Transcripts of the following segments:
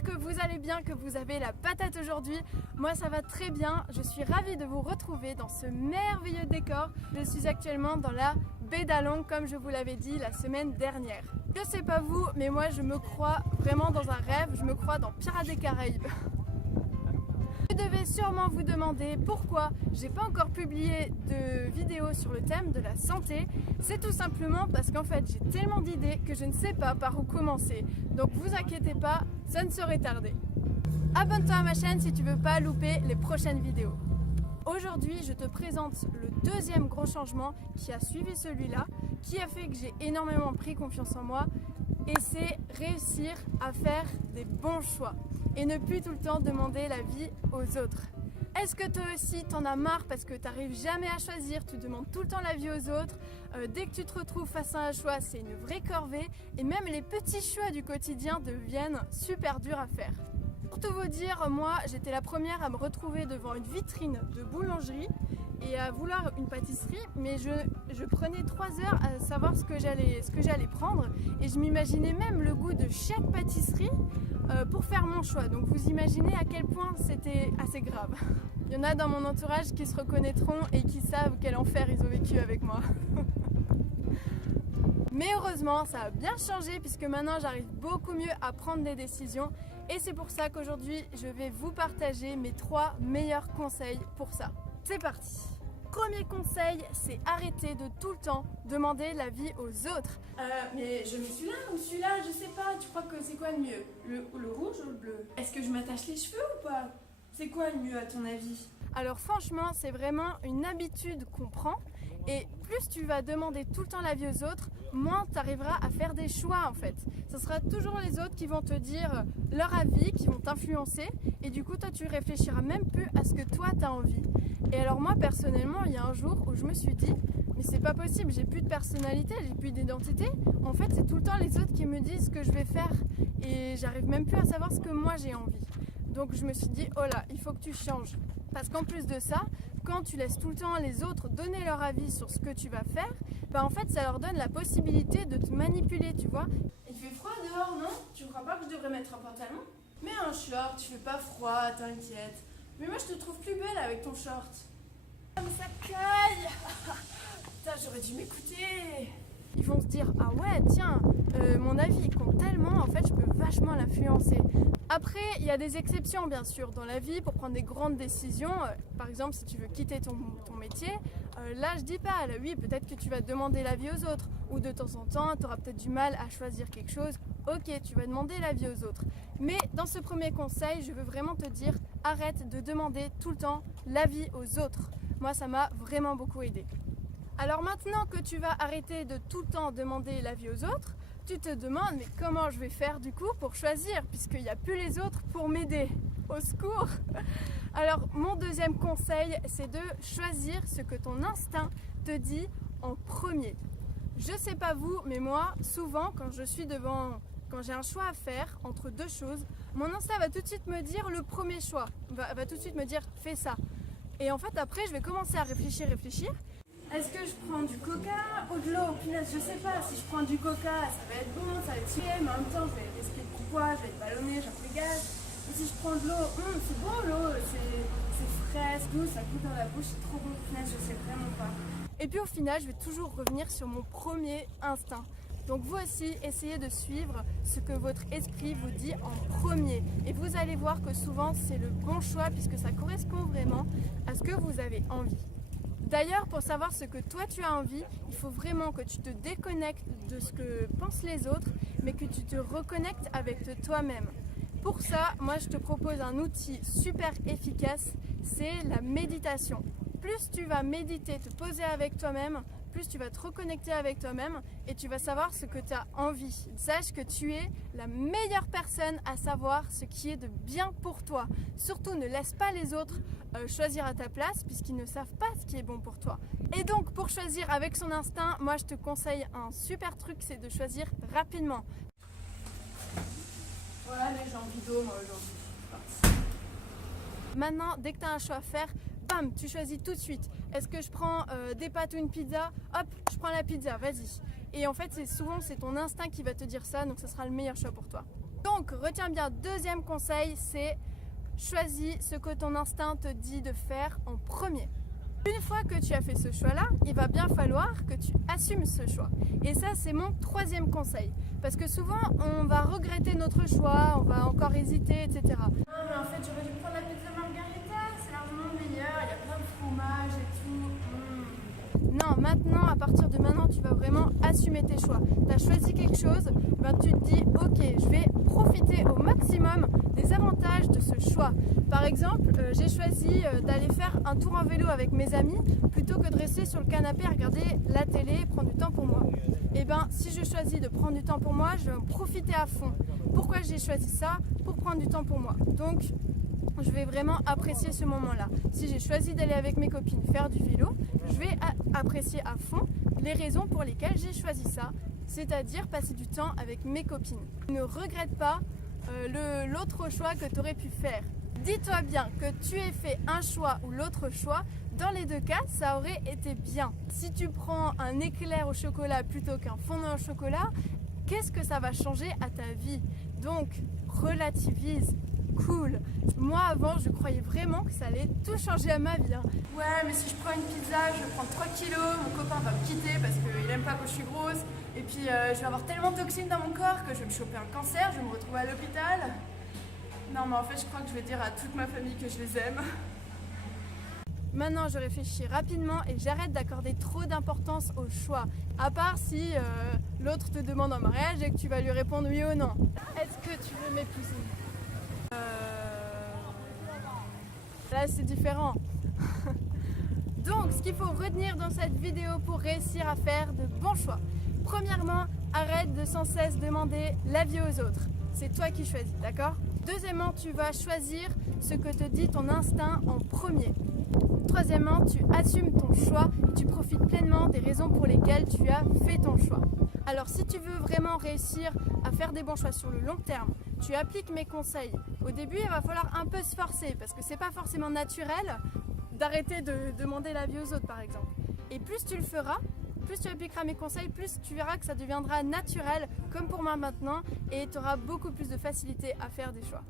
j'espère que vous allez bien, que vous avez la patate aujourd'hui. Moi ça va très bien, je suis ravie de vous retrouver dans ce merveilleux décor. Je suis actuellement dans la baie d'Allongues comme je vous l'avais dit la semaine dernière. Je sais pas vous, mais moi je me crois vraiment dans un rêve, je me crois dans Pirates des Caraïbes. Vous devez sûrement vous demander pourquoi j'ai pas encore publié de vidéo sur le thème de la santé. C'est tout simplement parce qu'en fait j'ai tellement d'idées que je ne sais pas par où commencer. Donc vous inquiétez pas, ça ne saurait tarder. Abonne-toi à ma chaîne si tu veux pas louper les prochaines vidéos. Aujourd'hui je te présente le deuxième gros changement qui a suivi celui-là, qui a fait que j'ai énormément pris confiance en moi, et c'est réussir à faire des bons choix et ne plus tout le temps demander l'avis aux autres. Est-ce que toi aussi t'en as marre parce que t'arrives jamais à choisir, tu demandes tout le temps l'avis aux autres, dès que tu te retrouves face à un choix c'est une vraie corvée et même les petits choix du quotidien deviennent super durs à faire. Pour tout vous dire, moi j'étais la première à me retrouver devant une vitrine de boulangerie et à vouloir une pâtisserie, mais je prenais 3 heures à savoir ce que j'allais prendre et je m'imaginais même le goût de chaque pâtisserie pour faire mon choix. Donc vous imaginez à quel point c'était assez grave. Il y en a dans mon entourage qui se reconnaîtront et qui savent quel enfer ils ont vécu avec moi. Mais heureusement, ça a bien changé puisque maintenant j'arrive beaucoup mieux à prendre des décisions et c'est pour ça qu'aujourd'hui je vais vous partager mes 3 meilleurs conseils pour ça. C'est parti! Premier conseil, c'est arrêter de tout le temps demander l'avis aux autres. Mais je mets celui-là ou celui-là, je sais pas, tu crois que c'est quoi le mieux? Le rouge ou le bleu? Est-ce que je m'attache les cheveux ou pas? C'est quoi le mieux à ton avis? Alors franchement, c'est vraiment une habitude qu'on prend et plus tu vas demander tout le temps l'avis aux autres, moins tu arriveras à faire des choix en fait. Ce sera toujours les autres qui vont te dire leur avis, qui vont t'influencer et du coup toi tu réfléchiras même plus à ce que toi tu as envie. Et alors moi personnellement, il y a un jour où je me suis dit mais c'est pas possible, j'ai plus de personnalité, j'ai plus d'identité. En fait, c'est tout le temps les autres qui me disent ce que je vais faire et j'arrive même plus à savoir ce que moi j'ai envie. Donc je me suis dit oh là, il faut que tu changes. Parce qu'en plus de ça, quand tu laisses tout le temps les autres donner leur avis sur ce que tu vas faire, bah en fait ça leur donne la possibilité de te manipuler, tu vois. Il fait froid dehors, non? Tu crois pas que je devrais mettre un pantalon? Mets un short, tu fais pas froid, t'inquiète. Mais moi je te trouve plus belle avec ton short. Ah mais ça caille. Putain, j'aurais dû m'écouter. Ils vont se dire ah ouais tiens, mon avis il compte tellement, en fait je peux vachement l'influencer. Après il y a des exceptions bien sûr dans la vie pour prendre des grandes décisions, par exemple si tu veux quitter ton métier, là je dis pas, là, oui peut-être que tu vas demander l'avis aux autres ou de temps en temps tu auras peut-être du mal à choisir quelque chose, ok tu vas demander l'avis aux autres. Mais dans ce premier conseil je veux vraiment te dire arrête de demander tout le temps l'avis aux autres. Moi ça m'a vraiment beaucoup aidé. Alors maintenant que tu vas arrêter de tout le temps demander l'avis aux autres, tu te demandes mais comment je vais faire du coup pour choisir puisqu'il n'y a plus les autres pour m'aider. Au secours! Alors mon deuxième conseil c'est de choisir ce que ton instinct te dit en premier. Je sais pas vous mais moi souvent quand j'ai un choix à faire entre deux choses, mon instinct va tout de suite me dire le premier choix, va tout de suite me dire fais ça. Et en fait après je vais commencer à réfléchir. Est-ce que je prends du coca ou de l'eau? Punaise, je sais pas, si je prends du coca, ça va être bon, ça va être sué, mais en même temps, je vais risquer de poids, je vais être ballonné, j'ai pris gaz. Et si je prends de l'eau, c'est bon l'eau, c'est frais, c'est doux, ça goûte dans la bouche, c'est trop bon. Punaise, je sais vraiment pas. Et puis au final, je vais toujours revenir sur mon premier instinct. Donc vous aussi, essayez de suivre ce que votre esprit vous dit en premier. Et vous allez voir que souvent, c'est le bon choix puisque ça correspond vraiment à ce que vous avez envie. D'ailleurs, pour savoir ce que toi tu as envie, il faut vraiment que tu te déconnectes de ce que pensent les autres, mais que tu te reconnectes avec toi-même. Pour ça, moi je te propose un outil super efficace, c'est la méditation. Plus tu vas méditer, te poser avec toi-même, plus tu vas te reconnecter avec toi-même et tu vas savoir ce que tu as envie. Sache que tu es la meilleure personne à savoir ce qui est de bien pour toi. Surtout ne laisse pas les autres choisir à ta place puisqu'ils ne savent pas ce qui est bon pour toi. Et donc pour choisir avec son instinct, moi je te conseille un super truc, c'est de choisir rapidement. Voilà les gens vidéo moi aujourd'hui. Maintenant, dès que tu as un choix à faire, bam, tu choisis tout de suite. Est-ce que je prends des pâtes ou une pizza? Hop, je prends la pizza, vas-y. Et en fait, souvent, c'est ton instinct qui va te dire ça, donc ce sera le meilleur choix pour toi. Donc retiens bien, deuxième conseil, c'est choisis ce que ton instinct te dit de faire en premier. Une fois que tu as fait ce choix-là, il va bien falloir que tu assumes ce choix. Et ça, c'est mon troisième conseil. Parce que souvent, on va regretter notre choix, on va encore hésiter, etc. Non, mais en fait, j'aurais dû prendre la pizza margarita, c'est largement meilleur, il y a plein de fromage et tout. Non, maintenant, à partir de maintenant, tu vas vraiment assumer tes choix. Tu as choisi quelque chose, ben tu te dis, ok, je vais profiter au maximum des avantages de ce choix. Par exemple, j'ai choisi d'aller faire un tour en vélo avec mes amis plutôt que de rester sur le canapé à regarder la télé et prendre du temps pour moi. Et ben, si je choisis de prendre du temps pour moi, je vais en profiter à fond. Pourquoi j'ai choisi ça? Pour prendre du temps pour moi. Donc, je vais vraiment apprécier ce moment-là. Si j'ai choisi d'aller avec mes copines faire du vélo, je vais apprécier à fond les raisons pour lesquelles j'ai choisi ça, c'est-à-dire passer du temps avec mes copines. Ne regrette pas l'autre choix que tu aurais pu faire. Dis-toi bien que tu aies fait un choix ou l'autre choix, dans les deux cas, ça aurait été bien. Si tu prends un éclair au chocolat plutôt qu'un fondant au chocolat, qu'est-ce que ça va changer à ta vie? Donc, relativise. Cool. Moi avant je croyais vraiment que ça allait tout changer à ma vie. Ouais, mais si je prends une pizza, je vais prendre 3 kilos, mon copain va me quitter parce qu'il aime pas quand je suis grosse. Et puis je vais avoir tellement de toxines dans mon corps que je vais me choper un cancer, je vais me retrouver à l'hôpital. Non mais en fait je crois que je vais dire à toute ma famille que je les aime. Maintenant je réfléchis rapidement et j'arrête d'accorder trop d'importance au choix. À part si l'autre te demande en mariage et que tu vas lui répondre oui ou non. Est-ce que tu veux m'épouser? Là c'est différent. Donc ce qu'il faut retenir dans cette vidéo pour réussir à faire de bons choix. Premièrement, arrête de sans cesse demander l'avis aux autres. C'est toi qui choisis, d'accord? Deuxièmement, tu vas choisir ce que te dit ton instinct en premier. Troisièmement, tu assumes ton choix et tu profites pleinement des raisons pour lesquelles tu as fait ton choix. Alors si tu veux vraiment réussir à faire des bons choix sur le long terme, tu appliques mes conseils. Au début, il va falloir un peu se forcer parce que c'est pas forcément naturel d'arrêter de demander l'avis aux autres par exemple. Et plus tu le feras, plus tu appliqueras mes conseils, plus tu verras que ça deviendra naturel comme pour moi maintenant et tu auras beaucoup plus de facilité à faire des choix.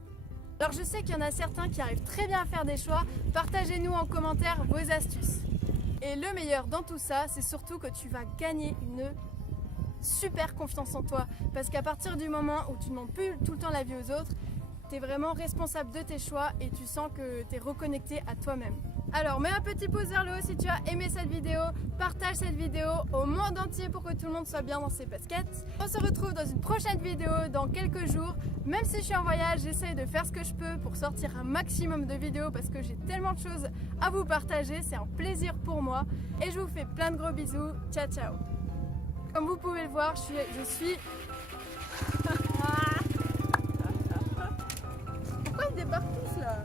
Alors je sais qu'il y en a certains qui arrivent très bien à faire des choix, partagez-nous en commentaire vos astuces. Et le meilleur dans tout ça, c'est surtout que tu vas gagner une super confiance en toi parce qu'à partir du moment où tu ne demandes plus tout le temps l'avis aux autres, tu es vraiment responsable de tes choix et tu sens que tu es reconnecté à toi-même. Alors mets un petit pouce vers le haut si tu as aimé cette vidéo, partage cette vidéo au monde entier pour que tout le monde soit bien dans ses baskets. On se retrouve dans une prochaine vidéo dans quelques jours. Même si je suis en voyage, j'essaye de faire ce que je peux pour sortir un maximum de vidéos parce que j'ai tellement de choses à vous partager, c'est un plaisir pour moi. Et je vous fais plein de gros bisous, ciao ciao. Comme vous pouvez le voir, je suis... Pourquoi ils débarquent tous là?